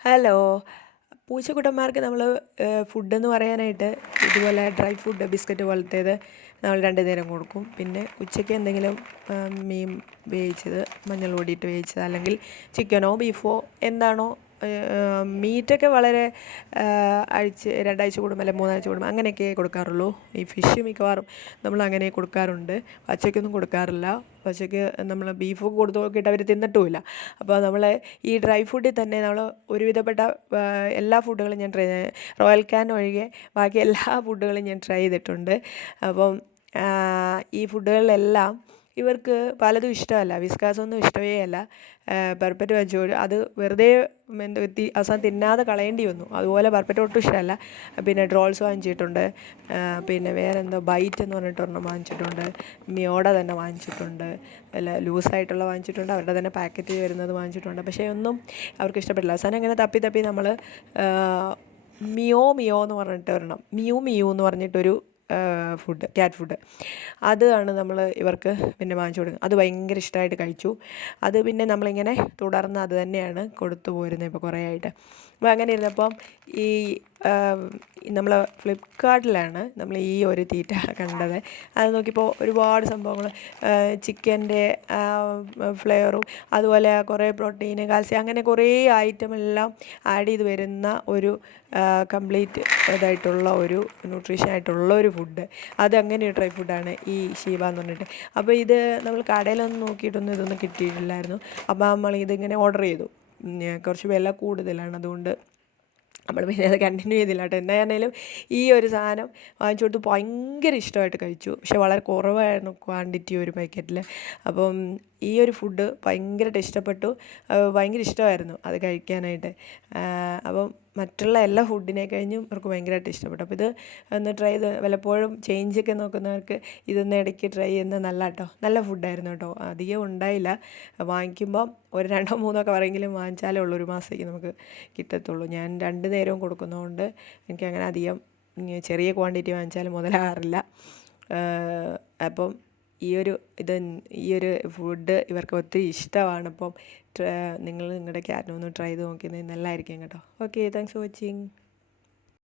Hello. പൂച്ചക്കുട്ടന്മാർക്ക് നമ്മൾ food എന്ന് പറയാനായിട്ട് ഇതുപോലെ ഡ്രൈ ഫുഡ് ബിസ്ക്കറ്റ് പോലത്തേത് നമ്മൾ രണ്ട് നേരം കൊടുക്കും. പിന്നെ ഉച്ചയ്ക്ക് എന്തെങ്കിലും മീൻ വേവിച്ചത് മഞ്ഞൾ പൊടിയിട്ട് വേവിച്ചത് അല്ലെങ്കിൽ ചിക്കനോ ബീഫോ എന്താണോ മീറ്റൊക്കെ വളരെ ആഴ്ച രണ്ടാഴ്ച കൂടുമ്പോൾ അല്ലെങ്കിൽ മൂന്നാഴ്ച കൂടുമ്പോൾ അങ്ങനെയൊക്കെ കൊടുക്കാറുള്ളൂ. ഈ ഫിഷ് മിക്കവാറും നമ്മൾ അങ്ങനെ കൊടുക്കാറുണ്ട്. പച്ചയ്ക്കൊന്നും കൊടുക്കാറില്ല. പച്ചയ്ക്ക് നമ്മൾ ബീഫ് കൊടുത്തു നോക്കിയിട്ട് അവർ തിന്നിട്ടുമില്ല. അപ്പോൾ നമ്മൾ ഈ ഡ്രൈ ഫുഡിൽ തന്നെ നമ്മൾ ഒരുവിധപ്പെട്ട എല്ലാ ഫുഡുകളും ഞാൻ ട്രൈ റോയൽ ക്യാൻ ഒഴികെ ബാക്കി എല്ലാ ഫുഡുകളും ഞാൻ ട്രൈ ചെയ്തിട്ടുണ്ട്. അപ്പം ഈ ഫുഡുകളിലെല്ലാം ഇവർക്ക് പലതും ഇഷ്ടമല്ല വിസ്കാസൊന്നും ഇഷ്ടമേ അല്ല. പെർപ്പറ്റ് വെച്ചോട് അത് വെറുതെ എന്ത് അവസാനം തിന്നാതെ കളയേണ്ടി വന്നു. അതുപോലെ പെർപ്പറ്റ് ഒട്ടും ഇഷ്ടമല്ല. പിന്നെ ഡ്രോൾസ് വാങ്ങിച്ചിട്ടുണ്ട്. പിന്നെ വേറെ എന്തോ ബൈറ്റ് എന്ന് പറഞ്ഞിട്ട് ഒരെണ്ണം വാങ്ങിച്ചിട്ടുണ്ട്. മിയോട തന്നെ വാങ്ങിച്ചിട്ടുണ്ട്. അല്ല ലൂസായിട്ടുള്ള വാങ്ങിച്ചിട്ടുണ്ട്. അവരുടെ തന്നെ പാക്കറ്റ് വരുന്നത് വാങ്ങിച്ചിട്ടുണ്ട്. പക്ഷേ ഒന്നും അവർക്ക് ഇഷ്ടപ്പെട്ടില്ല. അവസാനം ഇങ്ങനെ തപ്പി തപ്പി നമ്മൾ മിയോ മിയോ എന്ന് പറഞ്ഞിട്ട് വരണം മിയു മിയു എന്ന് പറഞ്ഞിട്ടൊരു ഫുഡ് ക്യാറ്റ് ഫുഡ് അതാണ് നമ്മൾ ഇവർക്ക് പിന്നെ വാങ്ങിച്ചു കൊടുക്കുന്നത്. അത് ഭയങ്കര ഇഷ്ടമായിട്ട് കഴിച്ചു. അത് പിന്നെ നമ്മളിങ്ങനെ തുടർന്ന് അത് തന്നെയാണ് കൊടുത്തു പോരുന്നത് ഇപ്പോൾ കുറേ ആയിട്ട് അപ്പോൾ അങ്ങനെ ഇരുന്നപ്പം ഈ നമ്മൾ ഫ്ലിപ്കാർട്ടിലാണ് നമ്മൾ ഈ ഒരു തീറ്റ കണ്ടത്. അത് നോക്കിയപ്പോൾ ഒരുപാട് സംഭവങ്ങൾ ചിക്കന്റെ ഫ്ലേവറും അതുപോലെ കുറേ പ്രോട്ടീൻ കാൽസ്യം അങ്ങനെ കുറേ ഐറ്റം എല്ലാം ആഡ് ചെയ്ത് വരുന്ന ഒരു കംപ്ലീറ്റ് ഇതായിട്ടുള്ള ഒരു ന്യൂട്രീഷൻ ആയിട്ടുള്ള ഒരു ഫുഡ്. അത് അങ്ങനെ ഒരു ഡ്രൈ ഫുഡാണ് ഈ ഷീബ എന്ന് പറഞ്ഞിട്ട്. അപ്പോൾ ഇത് നമ്മൾ കടയിലൊന്നും നോക്കിയിട്ടൊന്നും ഇതൊന്നും കിട്ടിയിട്ടില്ലായിരുന്നു. അപ്പോൾ നമ്മൾ ഇതിങ്ങനെ ഓർഡർ ചെയ്തു. കുറച്ച് വില കൂടുതലാണ്. അതുകൊണ്ട് നമ്മൾ പിന്നെ അത് കണ്ടിന്യൂ ചെയ്തില്ല കേട്ടോ. എന്തായാലും ഈ ഒരു സാധനം വാങ്ങിച്ചു കൊടുത്ത് ഭയങ്കര ഇഷ്ടമായിട്ട് കഴിച്ചു. പക്ഷെ വളരെ കുറവായിരുന്നു ക്വാണ്ടിറ്റി ഒരു പാക്കറ്റിൽ അപ്പം ഈ ഒരു ഫുഡ് ഭയങ്കരമായിട്ട് ഇഷ്ടപ്പെട്ടു. ഭയങ്കര ഇഷ്ടമായിരുന്നു അത് കഴിക്കാനായിട്ട്. അപ്പം മറ്റുള്ള എല്ലാ ഫുഡിനെ കഴിഞ്ഞും അവർക്ക് ഭയങ്കരമായിട്ട് ഇഷ്ടപ്പെട്ടു. അപ്പോൾ ഇത് ഒന്ന് ട്രൈ ചെയ്ത് വല്ലപ്പോഴും ചേഞ്ചൊക്കെ നോക്കുന്നവർക്ക് ഇതൊന്ന് ഇടയ്ക്ക് ട്രൈ ചെയ്യുന്നത് നല്ല കേട്ടോ നല്ല ഫുഡായിരുന്നു കേട്ടോ. അധികം ഉണ്ടായില്ല. വാങ്ങിക്കുമ്പോൾ ഒരു രണ്ടോ മൂന്നോ കവറെങ്കിലും വാങ്ങിച്ചാലേ ഉള്ളൂ. ഒരു മാസത്തേക്ക് നമുക്ക് കിട്ടത്തുള്ളൂ. ഞാൻ രണ്ട് നേരവും കൊടുക്കുന്നതുകൊണ്ട് എനിക്കങ്ങനെ അധികം ചെറിയ ക്വാണ്ടിറ്റി വാങ്ങിച്ചാൽ മുതലാകാറില്ല അപ്പം ഈ ഒരു ഇത് ഈ ഒരു ഫുഡ് ഇവർക്ക് ഒത്തിരി ഇഷ്ടമാണ്. അപ്പം നിങ്ങൾ നിങ്ങളുടെ ക്യാറ്റിനൊന്ന് ട്രൈ ചെയ്ത് നോക്കിയത് നല്ലതായിരിക്കും കേട്ടോ. Okay thanks for watching